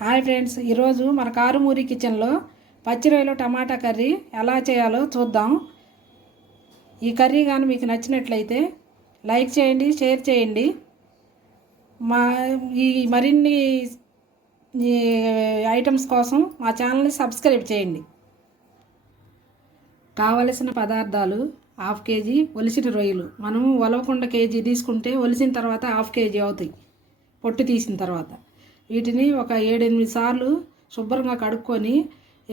Hi friends, ఈరోజు మన కారుమూరి కిచెన్లో పచ్చి రొయ్యలు టమాటా కర్రీ ఎలా చేయాలో చూద్దాం. ఈ కర్రీ కానీ మీకు నచ్చినట్లయితే లైక్ చేయండి, షేర్ చేయండి. మా ఈ మరిన్ని ఐటమ్స్ కోసం మా ఛానల్ని సబ్స్క్రైబ్ చేయండి. కావలసిన పదార్థాలు: హాఫ్ కేజీ ఒలిసిన రొయ్యలు. మనము ఒలవకుండా కేజీ తీసుకుంటే ఒలిసిన తర్వాత హాఫ్ కేజీ అవుతాయి పొట్టు తీసిన తర్వాత. వీటిని ఒక 7-8 సార్లు శుభ్రంగా కడుక్కొని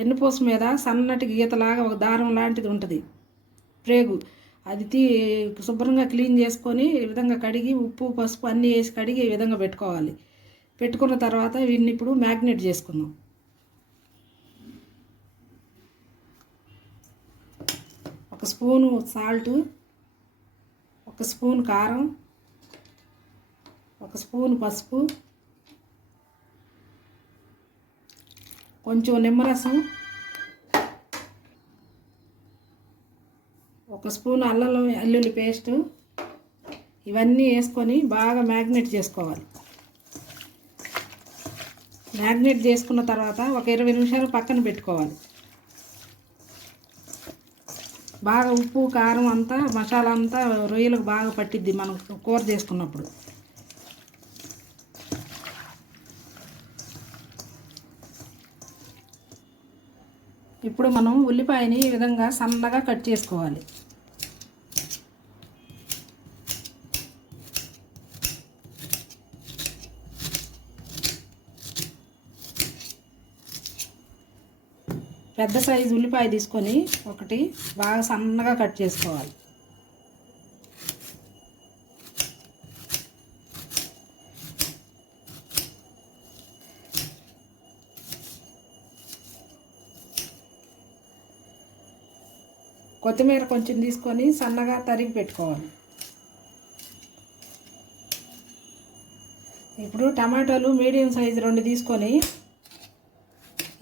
ఎన్నుపూస మీద సన్నటి గీతలాగా ఒక దారం లాంటిది ఉంటుంది ప్రేగు, అది శుభ్రంగా క్లీన్ చేసుకొని ఈ విధంగా కడిగి ఉప్పు పసుపు అన్నీ వేసి కడిగి ఈ విధంగా పెట్టుకోవాలి. పెట్టుకున్న తర్వాత వీటిని ఇప్పుడు మ్యాగ్నేట్ చేసుకుందాం. ఒక స్పూను సాల్టు, ఒక స్పూన్ కారం, ఒక స్పూన్ పసుపు, కొంచెం నిమ్మరసం, ఒక స్పూన్ అల్లం వెల్లుల్లి పేస్టు, ఇవన్నీ వేసుకొని బాగా మ్యాగ్నేట్ చేసుకోవాలి. మ్యాగ్నేట్ చేసుకున్న తర్వాత ఒక 20 నిమిషాలు పక్కన పెట్టుకోవాలి. బాగా ఉప్పు కారం అంతా మసాలా అంతా రొయ్యలకు బాగా పట్టిద్ది మనం కూర చేసుకున్నప్పుడు. ఇప్పుడు మనం ఉల్లిపాయని ఈ విధంగా సన్నగా కట్ చేసుకోవాలి. పెద్ద సైజు ఉల్లిపాయ తీసుకొని ఒకటి బాగా సన్నగా కట్ చేసుకోవాలి. కొత్తిమీర కొంచెం తీసుకొని సన్నగా తరిగి పెట్టుకోవాలి. ఇప్పుడు టమాటాలు మీడియం సైజు 2 తీసుకొని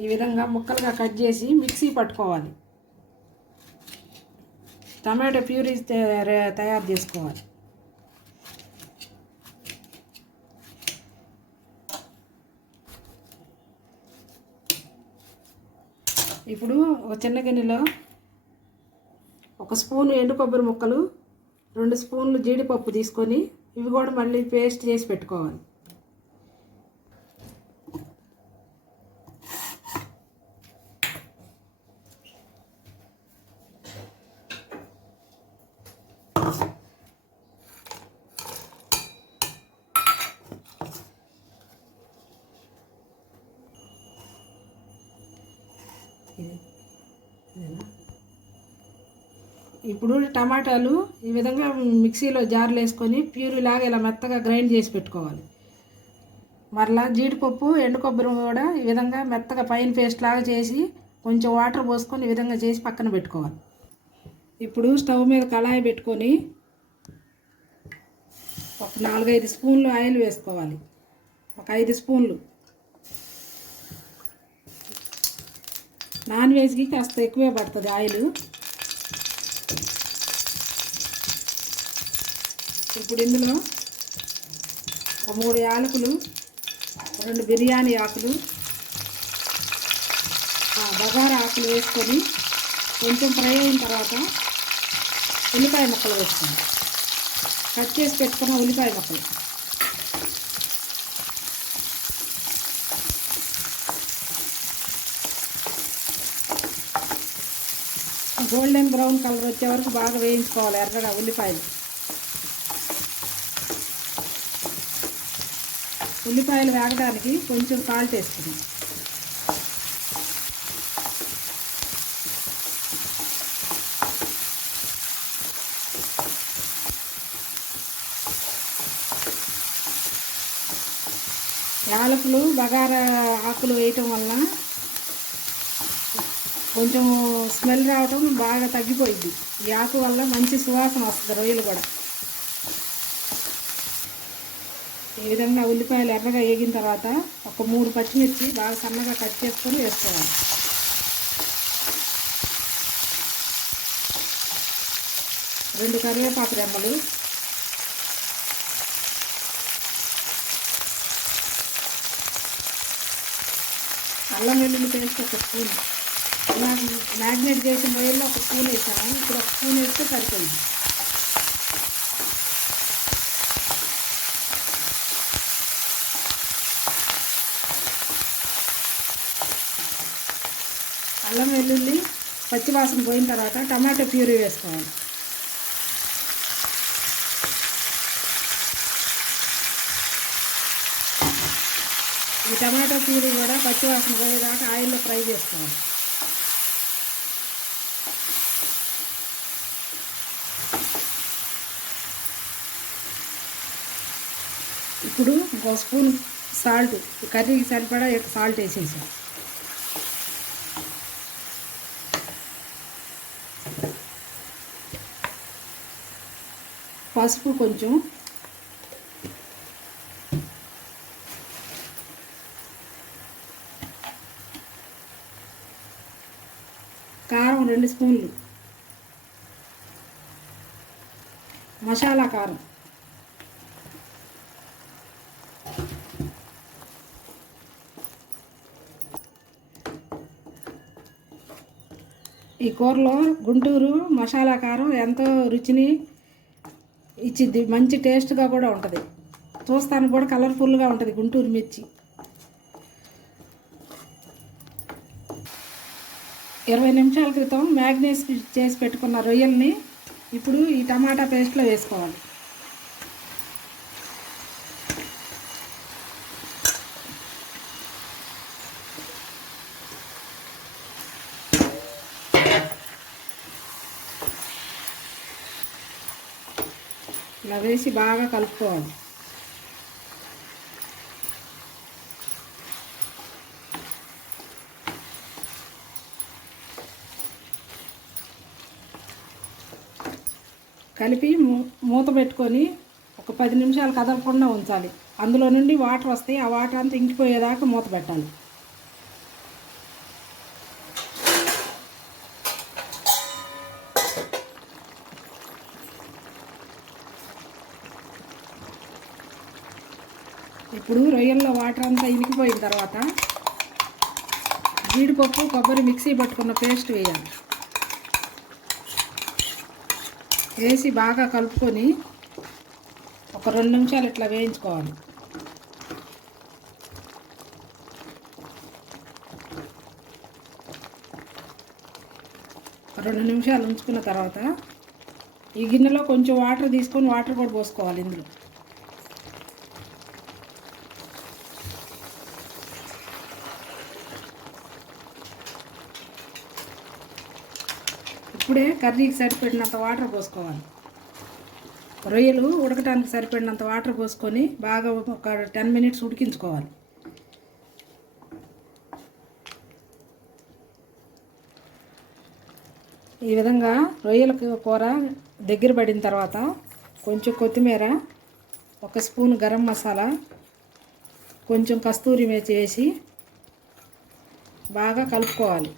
ఈ విధంగా ముక్కలుగా కట్ చేసి మిక్సీ పట్టుకోవాలి. టమాటో ప్యూరీ తయారు చేసుకోవాలి. ఇప్పుడు ఒక చిన్న గిన్నెలో ఒక స్పూను ఎండు కొబ్బరి ముక్కలు, 2 స్పూన్లు జీడిపప్పు తీసుకొని ఇవి కూడా మళ్ళీ పేస్ట్ చేసి పెట్టుకోవాలి. ఇప్పుడు టమాటాలు ఈ విధంగా మిక్సీలో జార్లు వేసుకొని ప్యూరీలాగా ఇలా మెత్తగా గ్రైండ్ చేసి పెట్టుకోవాలి. మరలా జీడిపప్పు ఎండు కొబ్బరి కూడా ఈ విధంగా మెత్తగా పైన పేస్ట్ లాగా చేసి కొంచెం వాటర్ పోసుకొని ఈ విధంగా చేసి పక్కన పెట్టుకోవాలి. ఇప్పుడు స్టవ్ మీద కళాయి పెట్టుకొని ఒక 4-5 స్పూన్లు ఆయిల్ వేసుకోవాలి. ఒక 5 స్పూన్లు. నాన్ వెజ్కి కాస్త ఎక్కువే పడుతుంది ఆయిల్. ఇప్పుడు ఇందులో ఒక 3 యాలకులు, 2 బిర్యానీ ఆకులు, బగారా ఆకులు వేసుకొని కొంచెం ఫ్రై అయిన తర్వాత ఉల్లిపాయ ముక్కలు వేసుకోండి. కట్ చేసి పెట్టుకున్న ఉల్లిపాయ ముక్కలు, గోల్డెన్ బ్రౌన్ కలర్ వచ్చే వరకు బాగా వేయించుకోవాలి ఎర్రగా ఉల్లిపాయలు. ఉల్లిపాయలు వేగడానికి కొంచెం సాల్ట్ వేసుకుందాం. యాలకులు బగారా ఆకులు వేయటం వల్ల కొంచెం స్మెల్ రావటం బాగా తగ్గిపోయింది. ఈ ఆకు వల్ల మంచి సువాసన వస్తుంది రొయ్యలు కూడా. ఈ విధంగా ఉల్లిపాయలు ఎర్రగా వేగిన తర్వాత ఒక 3 పచ్చిమిర్చి బాగా సన్నగా కట్ చేసుకొని వేసుకోవాలి. రెండు కరివేపాకు రెమ్మలు, అల్లం వెల్లుల్లి పేస్ట్ ఒక స్పూన్, ఇలా మ్యాగ్నేట్ చేసిన రొయ్యల్లో ఒక స్పూన్ వేసాను. ఇప్పుడు ఒక స్పూన్ వేస్తే సరిపోయింది. అల్లం వెల్లుల్లి పచ్చివాసన పోయిన తర్వాత టమాటో ప్యూరీ వేసుకోవాలి. ఈ టమాటో ప్యూరీ కూడా పచ్చివాసన పోయేదాకా ఆయిల్లో ఫ్రై చేసుకోవాలి. ఇప్పుడు ఒక స్పూన్ సాల్ట్, కర్రీకి సరిపడా సాల్ట్ వేసేసాం. పసుపు కొంచెం, కారం 2 స్పూన్లు, మసాలా కారం, ఈ కూరలో గుంటూరు మసాలా కారం ఎంతో రుచిని ఇచ్చిద్ది, మంచి టేస్ట్గా కూడా ఉంటుంది. చూస్తానికి కూడా కలర్ఫుల్గా ఉంటుంది గుంటూరు మిర్చి. 20 నిమిషాల క్రితం మ్యాగ్నేట్ చేసి పెట్టుకున్న రొయ్యల్ని ఇప్పుడు ఈ టమాటా పేస్ట్లో వేసుకోవాలి. ఇలా వేసి బాగా కలుపుకోవాలి. కలిపి మూత పెట్టుకొని ఒక 10 నిమిషాలు కదలకుండా ఉంచాలి. అందులో నుండి వాటర్ వస్తాయి, ఆ వాటర్ అంతా ఇంకిపోయేదాకా మూత పెట్టాలి. ఇప్పుడు రొయ్యల్లో వాటర్ అంతా ఇనికిపోయిన తర్వాత జీడిపప్పు కొబ్బరి మిక్సీ పట్టుకున్న పేస్ట్ వేయాలి. వేసి బాగా కలుపుకొని ఒక 2 నిమిషాలు ఇట్లా వేయించుకోవాలి. ఒక 2 నిమిషాలు ఉంచుకున్న తర్వాత ఈ గిన్నెలో కొంచెం వాటర్ తీసుకొని వాటర్ కూడా పోసుకోవాలి. ఇందులో ఇప్పుడే కర్రీకి సరిపడినంత వాటర్ పోసుకోవాలి. రొయ్యలు ఉడకటానికి సరిపడినంత వాటర్ పోసుకొని బాగా ఒక 10 మినిట్స్ ఉడికించుకోవాలి. ఈ విధంగా రొయ్యల కూర దగ్గర పడిన తర్వాత కొంచెం కొత్తిమీర, 1 స్పూన్ గరం మసాలా, కొంచెం కస్తూరి మేతి వేసి బాగా కలుపుకోవాలి.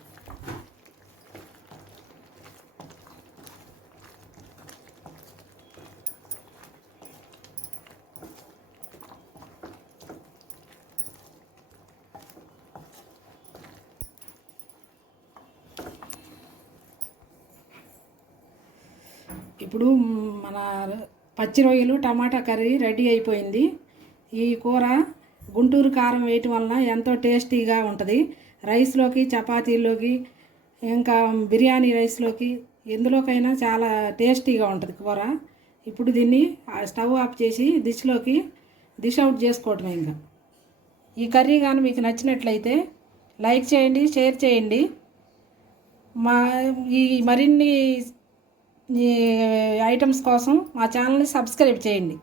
ఇప్పుడు మన పచ్చి రొయ్యలు టమాటా కర్రీ రెడీ అయిపోయింది. ఈ కూర గుంటూరు కారం వేయటం వలన ఎంతో టేస్టీగా ఉంటుంది. రైస్లోకి, చపాతీల్లోకి, ఇంకా బిర్యానీ రైస్లోకి ఎందులోకైనా చాలా టేస్టీగా ఉంటుంది కూర. ఇప్పుడు దీన్ని స్టవ్ ఆఫ్ చేసి డిష్ అవుట్ చేసుకోవటమే. ఇంకా ఈ కర్రీ కానీ మీకు నచ్చినట్లయితే లైక్ చేయండి, షేర్ చేయండి. ఈ మరిన్ని ఈ ఐటమ్స్ కోసం మా ఛానల్ని సబ్స్క్రైబ్ చేయండి.